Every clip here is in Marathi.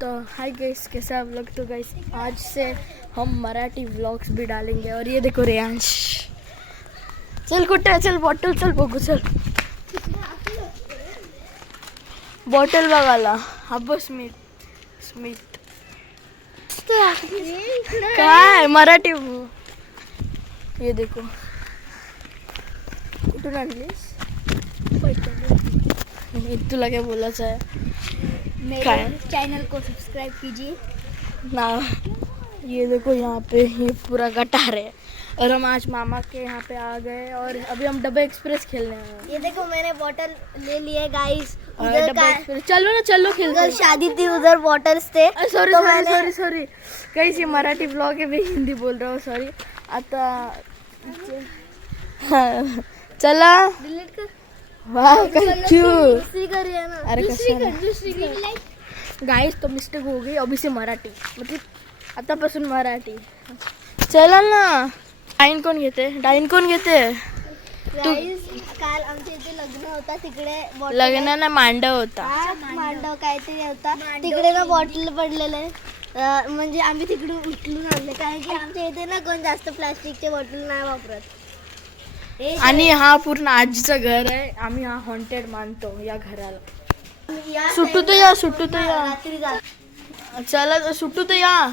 तो हाय गाइस, कैसे आप लोग। तो गाइस आज से हम मराठी व्लॉग्स भी डालेंगे। और ये देखो रेयांश, चल कुठे, चल बॉटल, चल बघू, चल बॉटल बघायला. हा बघ स्मिथ, स्मिथ काय मराठी. ये देखो, कुठून आणलीस. तुला क्या बोलायचं आहे. मेरे चैनल को सब्सक्राइब कीजिए ना. ये देखो यहाँ पे ये पूरा गटार है. और हम आज मामा के यहाँ पे आ गए और अभी हम डब्बा एक्सप्रेस खेलने आए हैं. ये देखो मैंने बॉटल ले लिए गाइस. और उधर डब्बा एक्सप्रेस, चलो ना, चलो खेलते उधर हैं. शादी थी, उधर बॉटल्स थे. सॉरी तो सॉरी मैंने- सॉरी सॉरी गाइस, ये मराठी ब्लॉग है, मैं हिंदी बोल रहा हूँ, सॉरी. आता हाँ, चला. डिलीट कर. वाह क्यों. दूसरी करूया ना. अरे दुसरी कशाला? कर, दुसरी कर. गाइस तो मिस्टेक हो गई. अभी से मराठी, मतलब आतापासून मराठी. चला ना. डाईन कोण घेते, डाईन कोण घेते. गाइस काल आमच्या इथे लग्न होता, तिकडे bottle- लग्न ना मांडव होता. हा, मांडव काहीतरी होता तिकडे ना बॉटल पडलेले. म्हणजे आम्ही तिकडून उचलून आणले, कारण की आमच्या इथे ना कोण जास्त प्लास्टिकचे बॉटल नाही वापरत. आणि हा पूर्ण आजीचं घर आहे. आम्ही हा हॉन्टेड मानतो या घराला. सुट्टू तर या, सुट्टू तर या. रात्री जात. चला तर सुट्टू तर या.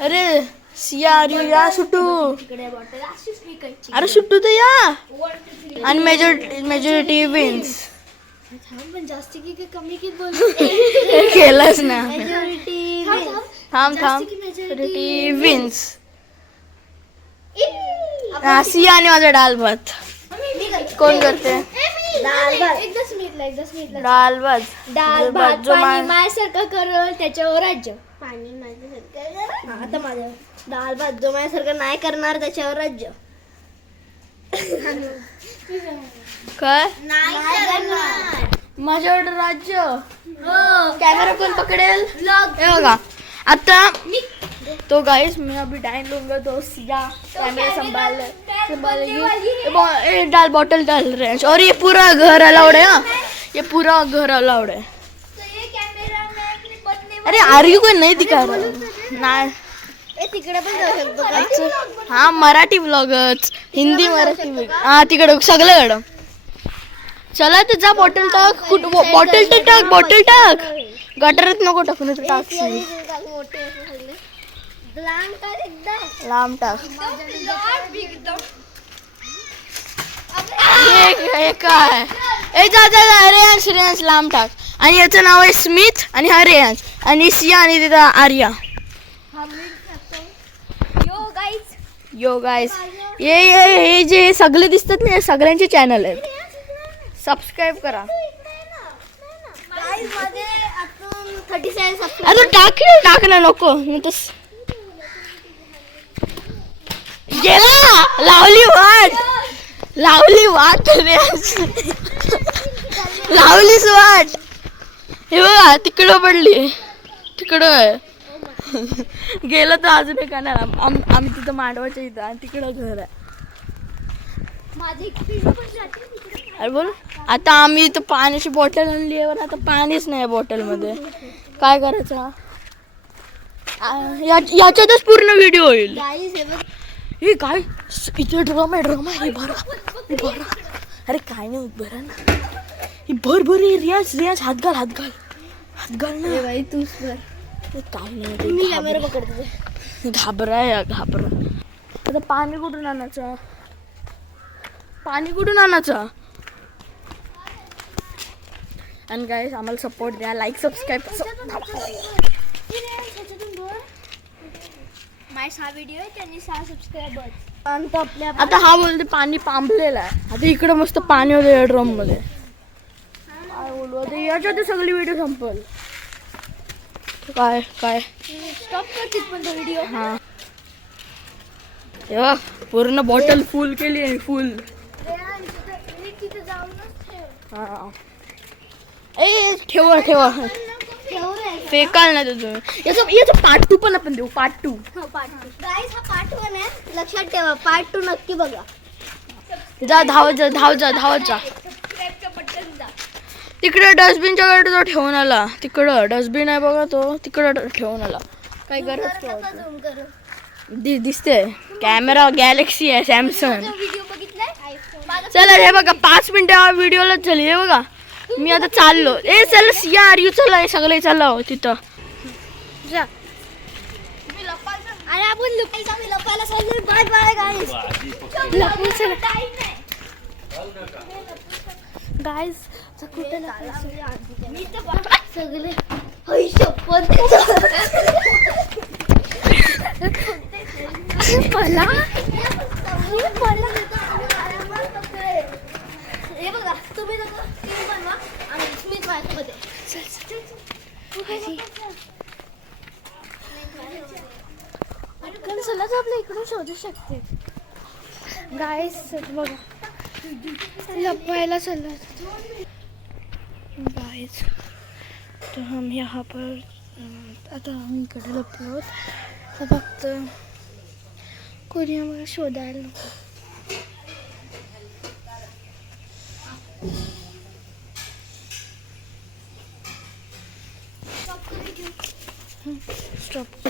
अरे सिया अरे या सुट्टू. तिकडे बॉटल अशीच विकायची. अरे सुट्टू तर या. आणि मेजॉरिटी विन्स. पण जास्ती की कमी की बोल. केलंच ना. मेजॉरिटी थांब थांब. Majority wins. हा सिया आणि माझा डाल भात. कोण करते दाल भात. एकदा स्मितला डाल भात. डाल भात. जो पाणी माझ्यासारखं करल त्याच्यावर राज्य. पाणी माझ्यासारखं. आता माझं डाल भात जो माझ्यासारखं नाही करणार त्याच्यावर राज्य. काय नाही करणार. माझ्यावर राज्य. हो. कॅमेरा कोण पकडेल. हे बघा आता. तो गाइस मैं अभी डाइन लूंगा, तो सिया कैमरा संभालेगी. डाल बॉटल डाल रहे हैं. और ये पूरा घर अलाउड है. हाँ, ये पूरा घर अलाउड है. अरे आर्यू को नहीं दिखा रहा ना. तिकडे पण जाऊ शकतो का. हाँ मराठी व्लॉगच, हिंदी मराठी. हाँ तिकडं सगळं. चला तर जा. बॉटल टाक. बॉटल तर टाक, बॉटल टाक. गटारात नको टाकू, नाही तर टाकशील. लांब टाक. हे काय. ए जा जा जा. रेयांश, रेयांश लांब टाक. आणि याचं नाव आहे स्मिथ आणि हा रेयांश आणि सिया आणि तिथं आर्या. यो गाइस ये जे सगळे दिसतात ना, सगळ्यांचे चॅनल आहेत. सबस्क्राईब करा. आता टाकलं नको. गेला. लावली वाट, लावली वाट. लावलीच वाट. हे बघा तिकडं पडली, तिकडं आहे. गेलं तर अजून एक आणणार. आम्ही तिथं मांडवाच्या इथं आणि तिकडं घर आहे. अरे बोल. आता आम्ही इथं पाण्याची बॉटल आणली आहे, पण आता पाणीच नाही बॉटलमध्ये. काय करायचं. याच्यातच पूर्ण व्हिडिओ होईल. हे काय इथे ड्रम आहे, ड्रम आहे. भरा. अरे काय नाही भरा ना. ही भर रियाज, रियाज हात घाल, हात घाल, हात घाल ना. बाई तूच कर. काय नाही. मी कॅमेरा पकडते. घाबरा. आता पाणी कुठून आणायचं. आणि गाइस आम्हाला सपोर्ट द्या, लाईक सबस्क्राईब. माझे 6 व्हिडिओ आहेत आणि 6 सबस्क्रायबर. आता हा बोलते पाणी पांबलेलं आहे. आता इकडं मस्त पाणी होतं या ड्रम मध्ये. काय बोलू आता, याच्यात सगळी व्हिडिओ संपल. काय स्टॉप कर तिथपर्यंत व्हिडिओ. हा तेव्हा पूर्ण बॉटल फुल केली आहे, फुल. तिथे जाऊनच ठेव. हा ए ठेवा. फेकाल ना तुम्ही. याचं पार्ट 2 पण आपण देऊ. पार्ट 2. गाइस हा पार्ट 1 आहे, लक्षात ठेवा. पार्ट 2 नक्की बघा. जा धावत जा. तिकडे डस्टबिनच्या कडे तो ठेवून आला. तिकडं डस्टबिन आहे बघा, तो तिकडं ठेवून आला. काय गरज ठेवायची? झूम करू. दिसते कॅमेरा गॅलेक्सी आहे सॅमसंग. व्हिडिओ बघितलाय? चला हे बघा 5 मिनिटं व्हिडिओला झाली. हे बघा मी आता चाललो. ए चल सिया यू चला, हे सगळे चला तिथं जा. अरे आपण लपायला चाललोय. बाय बाय गाईस. लपून चला गाईज. कुठे मी तर सगळे हई शपथ मला हे बघा तुम्ही बनवा आणि मीच माझ्यामध्ये चलाच आपल्या इकडून शोधू शकते. गाईस बघा लपवायला चाललो गाईस. तो हम यहाँ पर आता आम्ही इकडे लपलो तर फक्त कोणी आम्हाला शोधायला नको. स्टॉप.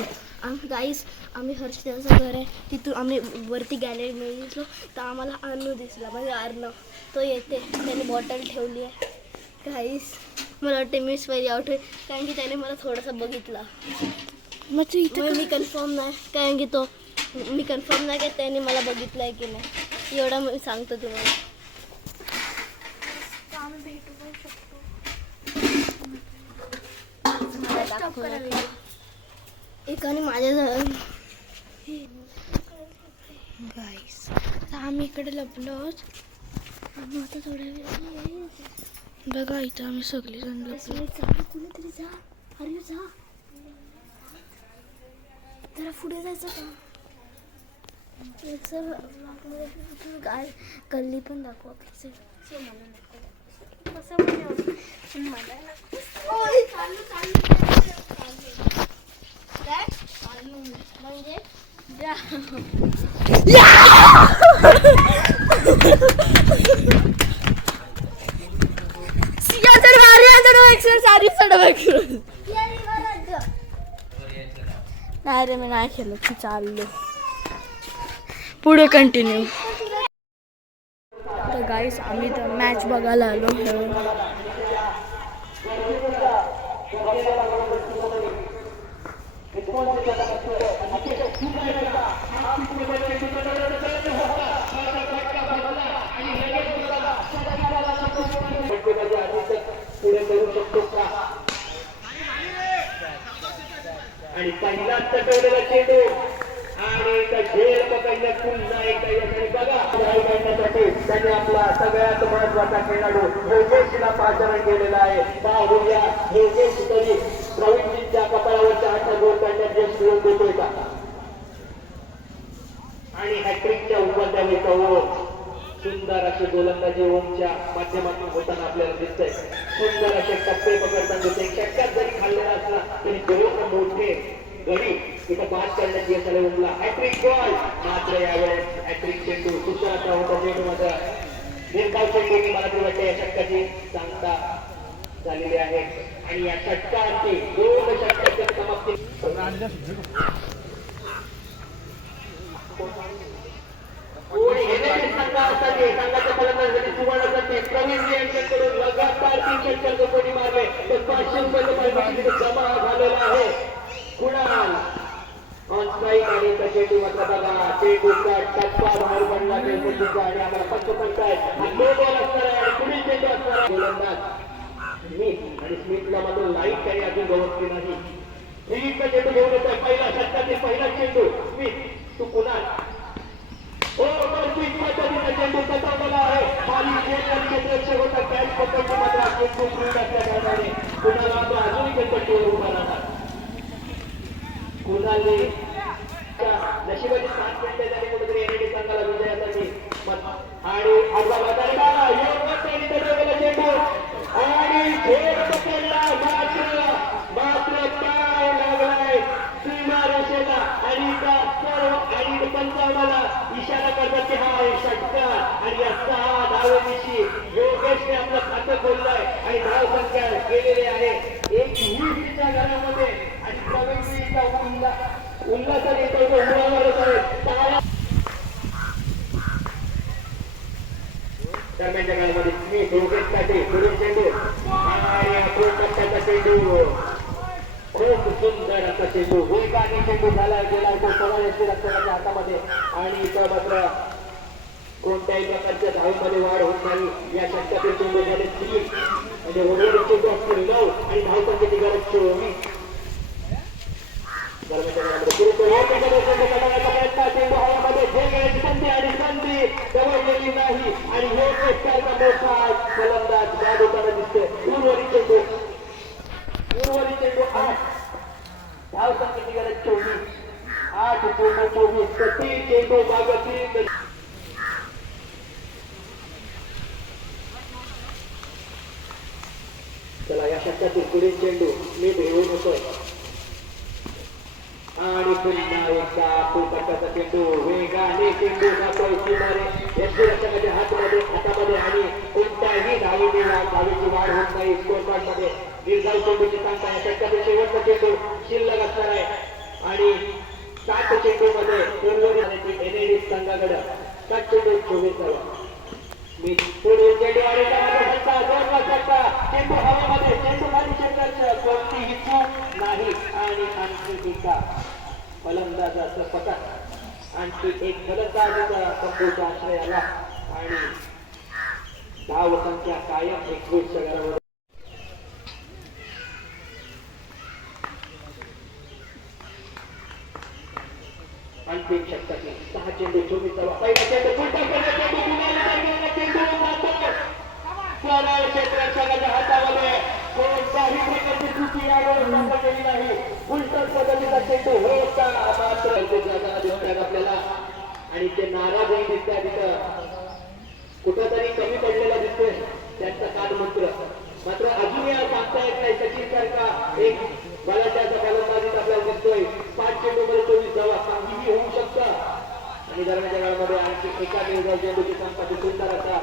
गाईस आम्ही हर्षदाचं घर आहे तिथून आम्ही वरती गॅलरीमध्ये दिसलो तर आम्हाला अर्णव दिसला. म्हणजे अर्णव तो येते, त्याने बॉटल ठेवली आहे. गाईस मला वाटते मीच पहिली आउट होईल कारण की त्याने मला थोडासा बघितला. मग तू इथं मी कन्फर्म नाही कारण की मी कन्फर्म नाही की त्याने मला बघितलं आहे की नाही. एवढं मी सांगतो तुम्हाला. एकाने माझ्या गाईस आम्ही इकडे लपलो आहोत. आम्ही आता थोड्या वेळ बघा इथं आम्ही सगळेजण लपलो. तुला तरी जा. अरे जा जरा पुढे जायचं का? काय गल्ली पण दाखवा प्लीज. म्हणजे नाही रे मी नाही खेळलो. की चाललो पुढे कंटिन्यू. तर गाईस आम्ही तर मॅच बघायला आलो. आणि पहिला चटवलेला चेंडू आणि एका झेल पकडल्या पुन्हा एकदा याकडे बघा करण्यासाठी त्यांनी आपला सगळ्यात महत्वाचा खेळाडू योगेशला पाचारण केलेला आहे. पाहूया योगेश तरी प्रवीणजींच्या कपाळावरच्या हातचा गोल करण्यात यश मिळवून देतोय का. आणि हॅट्रिकच्या उपाध्याय ओम सुंदर असे गोलंदाजी ओमच्या माध्यमातून होताना आपल्याला दिसतंय. सुंदर असे टप्पे पकडताना दिसते. षटकात जरी खाल्लेला असला तरी दोन मोठे गडी इथं बाद करण्यात यश आले ओमला. हॅट्रिक बॉल मात्र यावेळेस हॅट्रिक चेंडू दुसरा होता चेंडू मात्र निर्धाव चेंडू मला तरी वाटते या षटकाची सांगता झालेली आहे. आणि या षटकांची 2 षटकाच्या समाप्ती संघाच्या फलंदाजांनी सुवर्ण संधी प्रवीण यांच्याकडून लगातार 3 षटकार कोणी मारले तर 500 रुपये जमा झालेला आहे. कुणाल ऑन स्ट्राईक आणि चेंडू मात्र बघा चेंडूचा टप्पा बाहेर पडला चेंडूचा आणि आम्हाला फक्त म्हणताय नो बॉल असणार आहे आणि पुढील चेंडू असणार आहे. गोलंदाज स्मिथ आणि स्मिथला मात्र लाईट काही अजून गवसली नाही. स्मिथचा चेंडू घेऊन येतोय. पहिला षटकातील पहिला चेंडू स्मिथ तू कुणाल चेंडू पटवलेला आहे. खाली क्षेत्ररक्षक होता कॅच पकडली मात्र चेंडू फ्रीड असल्या कारणाने कुणाला मात्र अजूनही पट्टीवर उभा राहणार. कुणालने नशिबाची 7 मिनिटे झाली कुठेतरी एनडी संघाला विजयासाठी आणि अर्धा वाटायला योग्य चेंडू आणि खेळ पकडला मात्र काय लागलाय सीमा रेषेला आणि त्या सर्व आणि पंचावन्नाला इशारा करतात की हा षटकार आणि या 6 धावेदिशी योगेशने आपला खातं खोललंय आणि धाव संख्या केलेली आहे 1-20च्या घरामध्ये आणि प्रवीणजीचा उल्हासाने येतो उड्या मारत आहे. दरम्यानच्या काळामध्ये स्मिथ विकेटसाठी सुरेश चेंडू आणि टप्प्याचा चेंडू खूप सुंदर असा चेंडू वेगाने चेंडू झाला गेला तो सगळ्या रक्षकाच्या हातामध्ये आणि इथं मात्र कोणत्याही प्रकारच्या धावमध्ये वाढ होत नाही. या षटकातील चेंडू झाले 3 म्हणजे ओढलेले चेंडू असतील 9 आणि धावसंख्येची गरज 24. चेंडू हवामध्ये झेलण्याची संधी आणि संधी जवळलेली नाही आणि हे मोठा फलंदाज बाद होताना दिसते. उर्वरित चेंडू 8 धावसंख्येची गरज 24. 8 चेंडू 24 तर 3 चेंडू मागं 3. चला या षटकातील पुढील चेंडू मी घेऊन होतोय आणि पुन्हा एकदा फुलपट्ट्याचा चेंडू वेगाने चेंडू जातोय किनारे यष्टीरक्षकाच्या हातामध्ये आणि कोणत्याही धावेची वाढ होत नाही. स्कोर कार्ड मध्ये निर्धाव चेंडूची सांगता या षटकातील शेवटचा चेंडू शिल्लक असणार आहे आणि 7 चेंडू मध्ये उर्वरित एनएडी संघाकडे 7 चेंडू 24 मी पुढील चेंडू आणि चेंडू हवेमध्ये चेंडू खाली क्षेत्राच्या कोणतीही चूक नाही आणि आणखी एका फलंदाजाचं पटक आणखी एक फलंदाजाचा संपूचा आश्रय आला आणि धाव संख्या कायम 21 घरामध्ये. आणखी एक षटकातील 6 चेंडू 24 पहिला चेंडू सरळ क्षेत्ररक्षकाच्या हातामध्ये कोणत्याही प्रकारची चुकी यावर सापडलेली नाही. उलट पद्धतीचा चेंडू होता मात्र दिसतात आपल्याला आणि ते नाराजही दिसतात. तिथं कुठंतरी कमी पडलेला दिसतोय त्यांचा कानमंत्र मात्र अजूनही सांगता येत नाही. सचिन सारखा एक बलाढ्याचा फलंदाजीत आपल्याला दिसतोय. 5 चेंडू मध्ये 24 धावा काहीही होऊ शकतं आणि दरम्यानच्या काळामध्ये आणखी एका निर्धाव चेंडूची संपाची सुंदर असा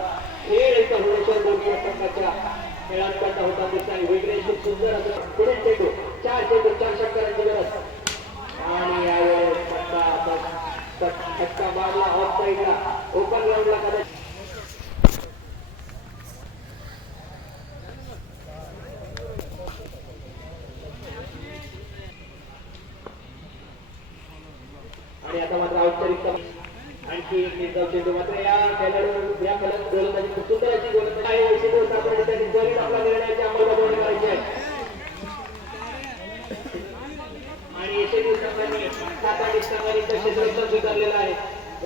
खेळ इथं भुवनेश्वर दोन्ही संघाच्या खेळाडूंकडनं होता दिसत आहे. वेगळे सुंदर असं पुढील चेंडू 4 चेंडू 4 षटकारांची गरज आणि यावेळेस फटका मारला ऑफ साईडला ओपन ग्राउंडला कदाचित. आणि आता मात्र औपचारिक आणखी एक निर्धाव चेंडू मात्र या खेळाडू या गोलंदाजी खूप सुंदर अशी गोलंदाजी आहे. चेंडू सापडले त्यांनी त्वरित आपला निर्णयाची अंमलबजावणी करायची आहे आणि येथे दिवसांनी 7 संघांनी क्षेत्ररक्षण स्वीकारलेलं आहे.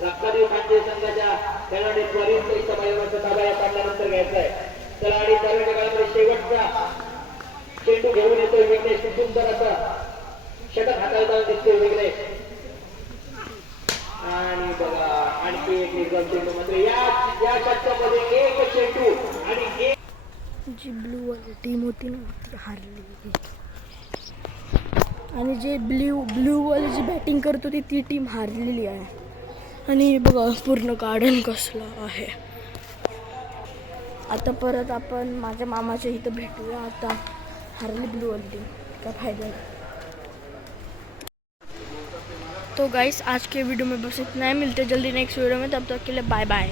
रक्तादेव खांडे संघाच्या खेळाडू त्वरित एक समायोगाचा ताबा या सामन्यानंतर घ्यायचा आहे. चला आणि दरम्यानच्या काळामध्ये शेवटचा चेंडू घेऊन येतोय विघ्नेश. खूप सुंदर असा षटक हाताळताना दिसतोय विघ्नेश आणि बघा आणखी एक निर्धाव चेंडू मात्र या षटकामध्ये एक चेंडू आणि एक जी ब्लू वाली टीम होती ना ती हारली आणि जे ब्लू वाली जी बॅटिंग करत होती ती टीम हारलेली आहे. आणि बघा पूर्ण गार्डन कसलं आहे. आता परत आपण माझ्या मामाच्या इथं भेटूया. आता हारली ब्लू वाली टीम काय फायदा नाही. तो गाइस आज के वीडियो में बस इतना ही. मिलते जल्दी नेक्स्ट वीडियो में. तब तक के लिए बाय बाय.